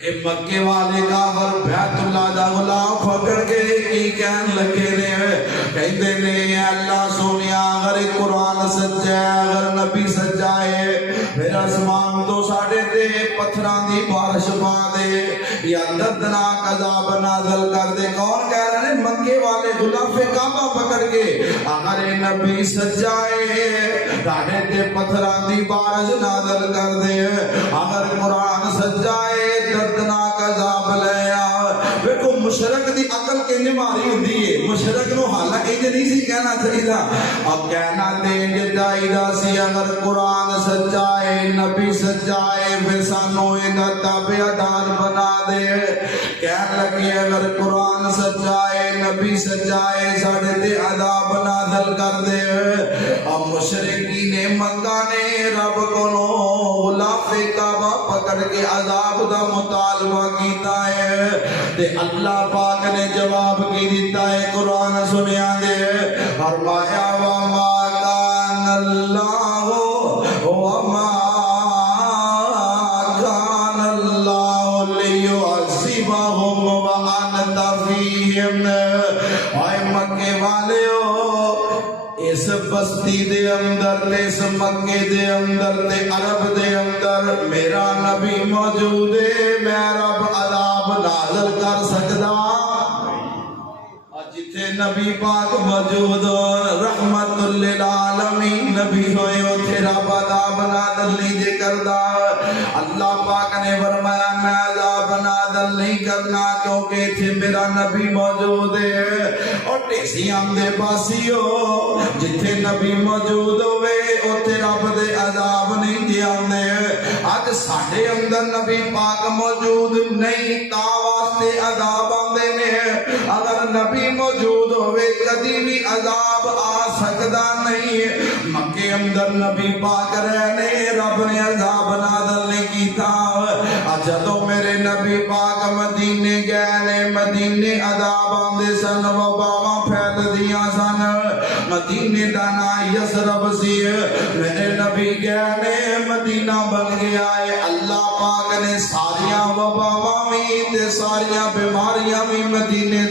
اے مکے والے کافر بیت اللہ دا غلام پکڑ کے کی کہن لگے نے کہندے نے اللہ سونیا اگر قرآن سچا ہے اگر نبی سچا ہے پھر آسمان تو ساڑھے تے پتھران دی بارش پا دے یا دردناک عذاب نازل کر دے. کون کہہ رہے ہیں؟ مکے والے غلاف کعبہ پکڑ کے اگر نبی سچا ہے ساڑھے تے پتھران دی بارش نازل کر دے اگر قرآن سچا ہے دردناک عذاب لے آ. ویکھو مشرک دی عقل کنج ماری ہوندی ہے. مشرک نو حالانکہ انج نہیں سی کہنا چاہیے اب کہنا دینج چاہیے سی اگر قرآن سچا ہے نبی سچا ہے پھر سانو انہاں تابعدار بنا دے. کہن لگے اگر قرآن سچا ہے نبی سچا ہے ساڑھے تے عذاب نازل کر دے. اب مشرکین مکہ نے رب کو غلاف کعبہ پکڑ کے عذاب دا مطالبہ کیتا ہے تے اللہ پاک نے جواب کی دیتا ہے. قرآن سنیا دے فرمایا وما کان اللہ وما کان اللہ لیعذبہم وانت فیہم. اے مکے والے اس بستی دے اندر تے اس مکے دے اندر تے عرب دے اندر میرا نبی موجود ہے. میں رب عذاب نازل کر سکدا جتھے نبی پاک موجود رحمت للعالمین نبی ہوئے اتھے رب عذاب نازل نہیں دے کردا. اللہ پاک نے فرمایا میں عذاب نازل نہیں کرنا کیونکہ اتھے میرا نبی موجود ہے. اور ٹیسیاں دے پاسیو جتھے نبی موجود ہوئے اتھے رب دے عذاب نہیں دے آندے. آج ساڑھے اندر نبی پاک موجود نہیں تا واسطے عذاب آندے نے. اگر نبی موجود ہوئے کدی بھی عذاب آ سکدا نہیں. مکے اندر نبی پاک رہنے رب نے عذاب نازل نہیں کیتا. جدو میرے نبی پاک مدینے گئے نے مدینے عذاب آندے سن وباواں پھیل دیاں سن. مدینے دا نام یثرب سی. میرے نبی گئے نے مدینہ بن گیا ہے. اللہ پاک نے ساریاں وباواں بھی تے ساریاں بیماریاں بھی مدینے